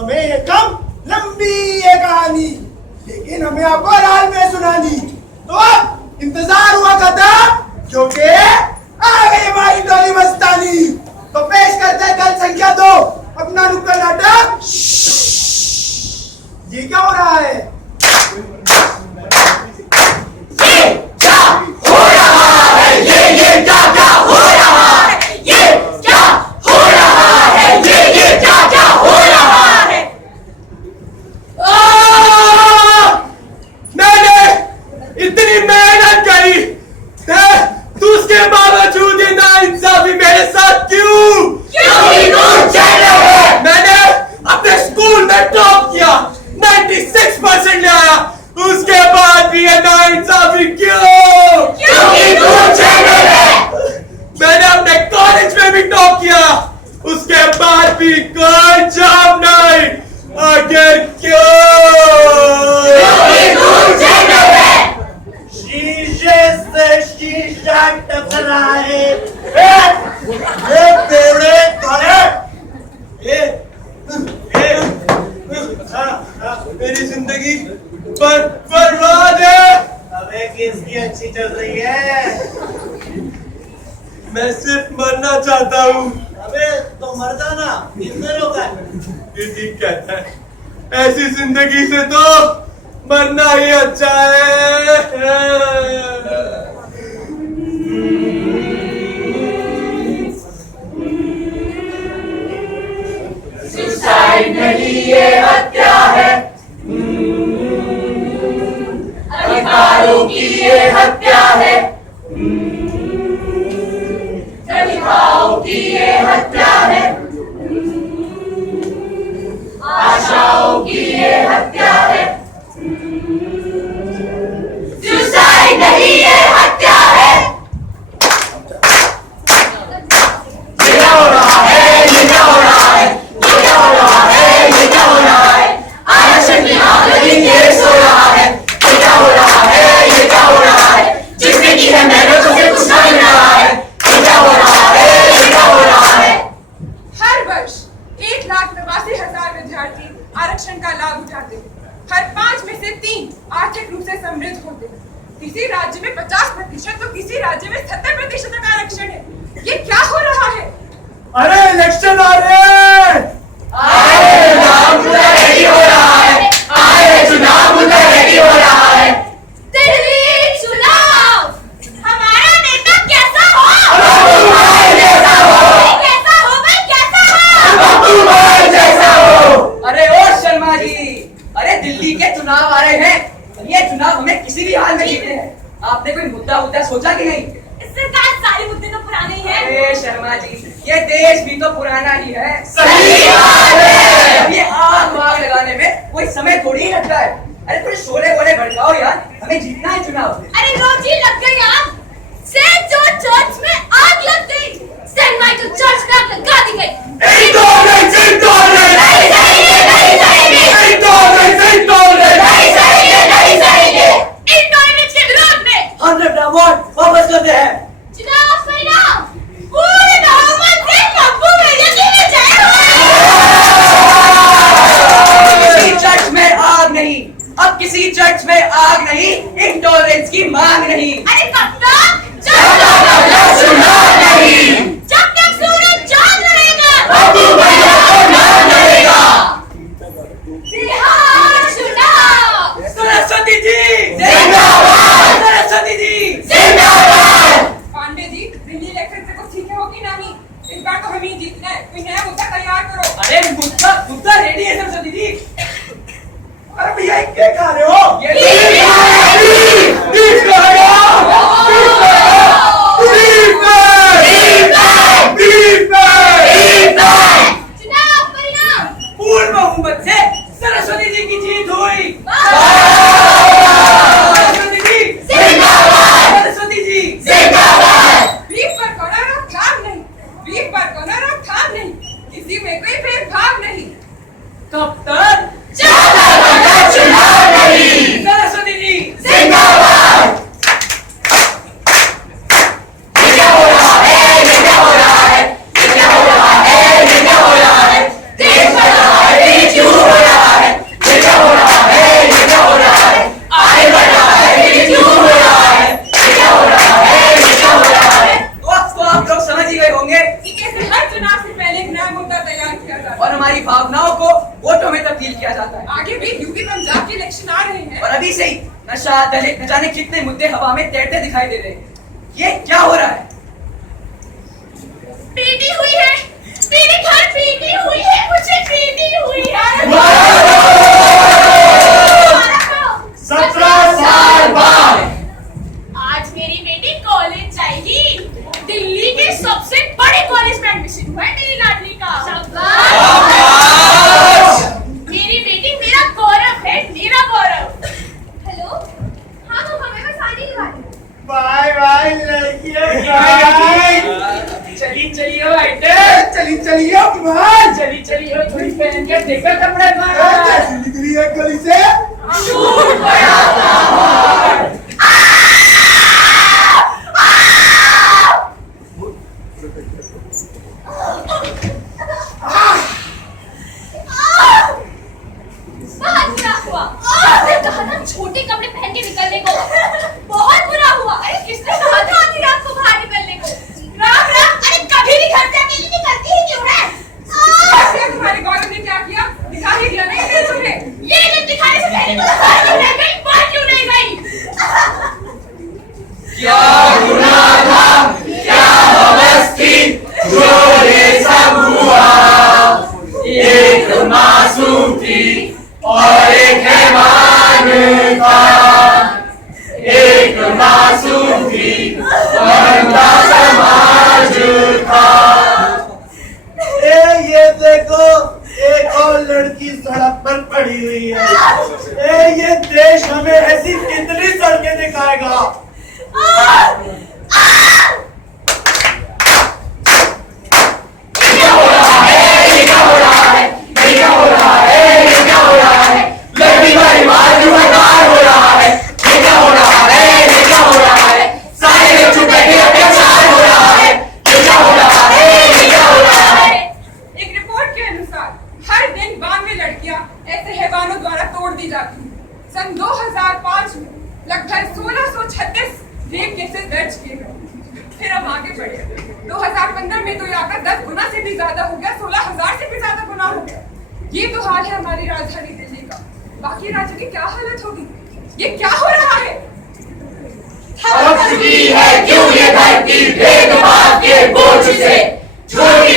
समय ये कम, लंबी ये कहानी, लेकिन हमें अब हाल में सुनानी। तो अब इंतजार हुआ खत्म, क्योंकि आ गई हमारी टोली मस्तानी। तो पेश करते हैं दल संख्या 2 अपना नुक्कड़ नाटक। ये क्या हो रहा है? मेरी जिंदगी बर्बाद है। अबे किसकी अच्छी चल रही है? मैं सिर्फ मरना चाहता हूँ। अबे तो मर जाना, किसने रोका है? ये ठीक कहता है, ऐसी जिंदगी से तो मरना ही अच्छा है। सुसाइड नहीं ये हत्या है, अधिकारों की ये हत्या है, प्रतिभाओं की ये हत्या है, आशाओं की ये हत्या है। सुसाइड नहीं ये हत्या है। ये क्या हो रहा है? ये क्या हो रहा है? ये क्या हो रहा है? ये क्या हो रहा है? आरक्षण की आग लगी केस हो रहा है। ये क्या हो रहा है? ये क्या हो रहा है? जिसने की है मेहनत उसे कुछ ना मिल रहा है। ये क्या हो रहा है? ये क्या हो रहा है? हर वर्ष 1,82,000 विद्यार्थी आरक्षण का लाभ उठाते हैं। हर 5 में से 3 आर्थिक रूप से समृद्ध होते हैं। किसी राज्य में 50% तो किसी राज्य में 70% तक आरक्षण है। ये क्या हो रहा है? अरे इलेक्शन आ रहे हैं। चुनाव मुद्दा रेडी हो रहा है। चुनाव मुद्दा रेडी हो रहा है। दिल्ली चुनाव, हमारा नेता कैसा हो? कैसा हो? कैसा हो भाई, कैसा हो? जैसा हो। अरे ओ शर्मा जी, अरे दिल्ली के चुनाव आ रहे हैं। ये चुनाव हमें किसी भी हाल में जीतने हैं। आपने कोई मुद्दा सोचा कि नहीं? सरकार सारे मुद्दे तो पुराने ही हैं। अरे शर्मा जी, ये देश भी तो पुराना ही है। सही बात है। अब ये आग वाग लगाने में कोई समय थोड़ी ही लगता है। अरे थोड़े शोले वोले भड़काओ यार, हमें जीतना है चुनाव। अरे रोज ही लग गई आग। सेंट जॉर्ज चर्च में आग लग गई। सेंट माइकल चर्च में आग लगा दी गई। इंटॉलरेंस के विरोध में हम अपना वोट वापस करते हैं। चुनाव परिणाम पूरे बहुमत से काबू में यकीन जय किसी चर्च में आग नहीं, अब किसी चर्च में आग नहीं, इंटॉलरेंस की मांग नहीं। अरे कब तक? जब तक चुनाव नहीं, जब तक सूरज चांद रहेगा, बिहार चुनाव। सरस्वती जी जिंदाबाद। सरस्वती जी जिंदाबाद। पांडे जी, दिल्ली इलेक्शन से कुछ ठीक होगी नहीं। इस बार तो हमें ही जीतना है। कोई नया मुद्दा तैयार करो। अरे मुद्दा रेडी है सरस्वती जी। अरे भैया क्या खा रहे हो? चुनाव परिणाम पूर्ण बहुमत से सरस्वती जी की जीत हुई। सरस्वती जी जिंदाबाद। सरस्वती जी जिंदाबाद। बीफ पर कोई रोकथाम नहीं, बीफ पर कोई रोकथाम नहीं, किसी में कोई भेदभाव नहीं। कब तक? जब तक चुनाव नहीं, सरस्वती जी जिंदाबाद। ये क्या हो रहा है? ये क्या हो रहा है? ये क्या हो रहा है? ये क्या हो रहा है? देश बना है, देश क्यों हमारी भावनाओं को वोटों में तब्दील किया जाता है। आगे भी यूपी पंजाब के इलेक्शन आ रहे हैं और अभी से ही नशा, दलित, न जाने कितने मुद्दे हवा में तैरते दिखाई दे रहे हैं। ये क्या हो रहा है? पीटी हुई है, मेरे घर पीटी हुई है, मुझे पीटी हुई है। 17 साल बाद आज मेरी बेटी कॉलेज जाएगी। दिल्ली के सबसे बड़े कॉलेज में एडमिशन हुआ है मेरी लाडली का। मेरी बेटी मेरा गौरव है, मेरा गौरव। हेलो, हाँ तो हमें बस आने ही वाली। बाय बाय लड़कियां, बाय। चली चलिए आइटे, चली चलिए कुमार, चली चलिए थोड़ी पहन के देखा कपड़े कैसी निकली है गली से? छूट गया था। बहुत बुरा हुआ। आपने कहा ना छोटे कपड़े पहन के निकलने को। बहुत बुरा हुआ। अरे किसने कहा था आधी रात को बाहर निकलने को? राम राम। अरे कभी भी घर से अकेली निकलती ही क्यों है? तुम्हारे गौरव ने क्या किया? दिखा ही दिया नहीं तुम्हें। ये जब दिखाने से पहले तो बाहर क्यों नहीं गई? बाहर क्यों नहीं गई? क्या गुनाह था, क्या हवस थी, जो ये सब हुआ। एक मासूम थी और एक हैवान था। एक मासूम थी और उनका समाज था। ये देखो, एक और लड़की सड़क पर पड़ी हुई है। ये देश हमें ऐसी कितनी सड़कें दिखाएगा। क्या हो रहा है, ये क्या हो रहा है, ये क्या हो रहा है, ये क्या हो रहा है। लड़की का रिवाज जुबानदार हो रहा है। ये क्या हो रहा है, ये क्या हो रहा है। सारे लोग चुप बैठे अत्याचार हो रहा है। ये क्या हो रहा है, ये क्या हो रहा है। एक रिपोर्ट के अनुसार हर दिन 92 लड़कियां ऐसे हैवानों द्वारा तोड़ दी जाती हैं। सन 2005 में लगभग 1636 रेप केसेस दर्ज किए गए। फिर हम आगे बढ़े। 2015 में तो ये आंकड़ा 10 गुना से भी ज्यादा हो गया, 16,000 से भी ज्यादा गुना हो गया। ये तो हाल है हमारी राजधानी दिल्ली का। बाकी राज्य की क्या हालत होगी? ये क्या हो रहा है? अब चुकी है क्यों ये धरती भेदभाव के बोझ से। छोटी